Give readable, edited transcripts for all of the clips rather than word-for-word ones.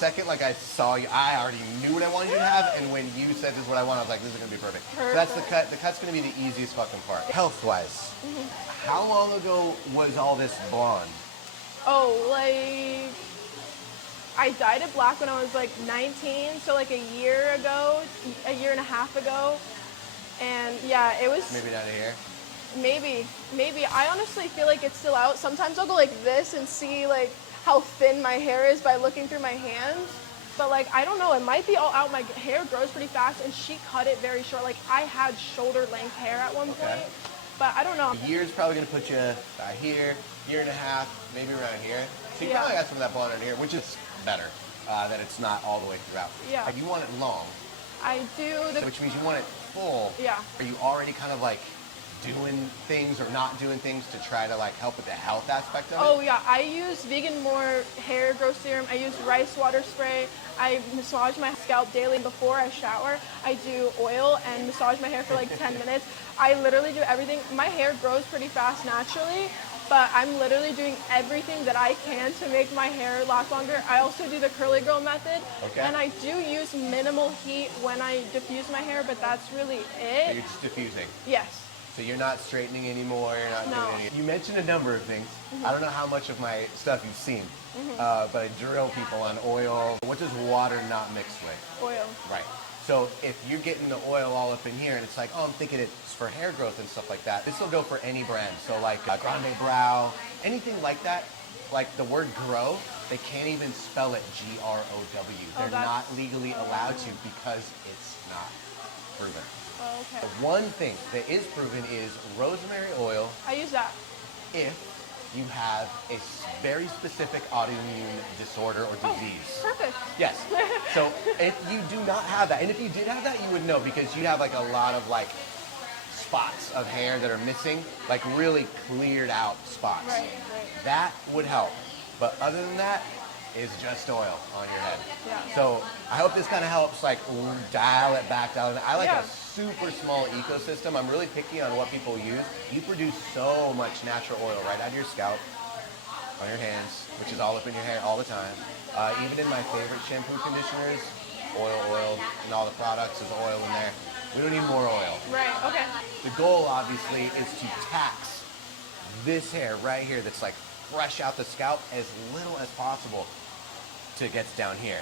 Second, like I saw you, I already knew what I wanted you to have, and when you said this is what I want, I was like, this is gonna be perfect. So that's the cut. The cut's gonna be the easiest fucking part. Health-wise, how long ago was all this blonde? Oh, like I dyed it black when I was like 19, so like a year ago, a year and a half ago. And yeah, it was Maybe down to here. maybe. I honestly feel like it's still out. Sometimes I'll go like this and see like how thin my hair is by looking through my hands. But like, I don't know, it might be all out. My hair grows pretty fast and she cut it very short. Like I had shoulder length hair at one point, but I don't know. A year's probably gonna put you about here, year and a half, maybe around here. So you probably got some of that blonde in here, which is better, that it's not all the way throughout. Yeah. Like you want it long. I do. Which means you want it full. Yeah. Are you already kind of like doing things or not doing things to try to like help with the health aspect of it? Oh yeah, I use Vegan More hair growth serum. I use rice water spray. I massage my scalp daily before I shower. I do oil and massage my hair for like 10 minutes. I literally do everything. My hair grows pretty fast naturally, but I'm literally doing everything that I can to make my hair last longer. I also do the curly girl method, and I do use minimal heat when I diffuse my hair, but that's really it. So you're just diffusing. Yes. So you're not straightening anymore, you're not doing any. You mentioned a number of things. I don't know how much of my stuff you've seen, but I drill people on oil. What does water not mix with? Oil. Right. So if you're getting the oil all up in here and it's like, oh, I'm thinking it's for hair growth and stuff like that, this will go for any brand. So like Grande Brow, anything like that, like the word grow, they can't even spell it G-R-O-W. They're not legally allowed to because it's not proven. Oh, okay. The one thing that is proven is rosemary oil. I use that. If you have a very specific autoimmune disorder or disease. Perfect. Yes. So if you do not have that, and if you did have that, you would know because you have like a lot of like spots of hair that are missing, like really cleared out spots. Right. That would help. But other than that, is just oil on your head. Yeah. So I hope this kind of helps like dial it back down. I like a super small ecosystem. I'm really picky on what people use. You produce so much natural oil right out of your scalp, on your hands, which is all up in your hair all the time. Even in my favorite shampoo conditioners, oil, and all the products, there's oil in there. We don't need more oil. Right, okay. The goal, obviously, is to tax this hair right here that's like fresh out the scalp as little as possible till it gets down here.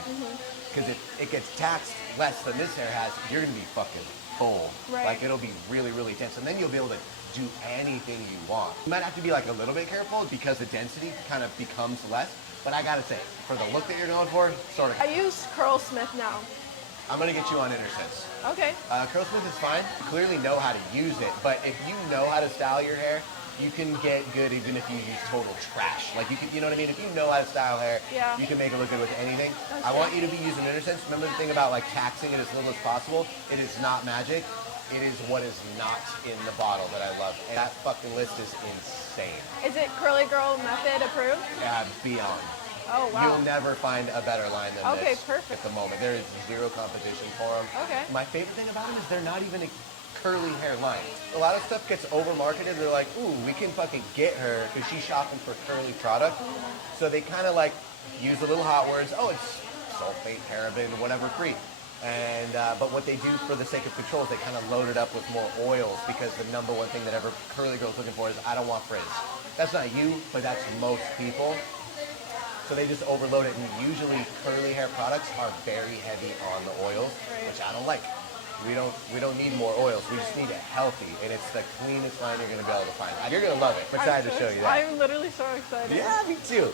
Because if it gets taxed less than this hair has, you're going to be fucking full. Right. Like it'll be really, really dense. And then you'll be able to do anything you want. You might have to be like a little bit careful because the density kind of becomes less. But I gotta say, for the look that you're going for, sort of. I use Curl Smith now. I'm gonna get you on InterSense. Okay. Curlsmith is fine. You clearly know how to use it, but if you know how to style your hair, you can get good even if you use total trash. Like you know what I mean? If you know how to style hair, you can make it look good with anything. I want you to be using InterSense. Remember the thing about like taxing it as little as possible? It is not magic. It is what is not in the bottle that I love. And that fucking list is insane. Is it Curly Girl Method approved? Yeah, beyond. Oh, wow. You'll never find a better line than this perfect. at the moment. There is zero competition for them. Okay. My favorite thing about them is they're not even a curly hair line. A lot of stuff gets over-marketed. They're like, ooh, we can fucking get her because she's shopping for curly product. So they kind of like use the little hot words. Oh, it's sulfate, paraben, whatever free. And but what they do for the sake of control is they kind of load it up with more oils because the number one thing that every curly girl's looking for is I don't want frizz. That's not you, but that's most people. So they just overload it, and usually curly hair products are very heavy on the oils, which I don't like. We don't need more oils. We just need it healthy, and it's the cleanest line you're gonna be able to find. You're gonna love it. I'm excited to show you that. I'm literally so excited. Yeah, me too.